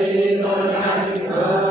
बोला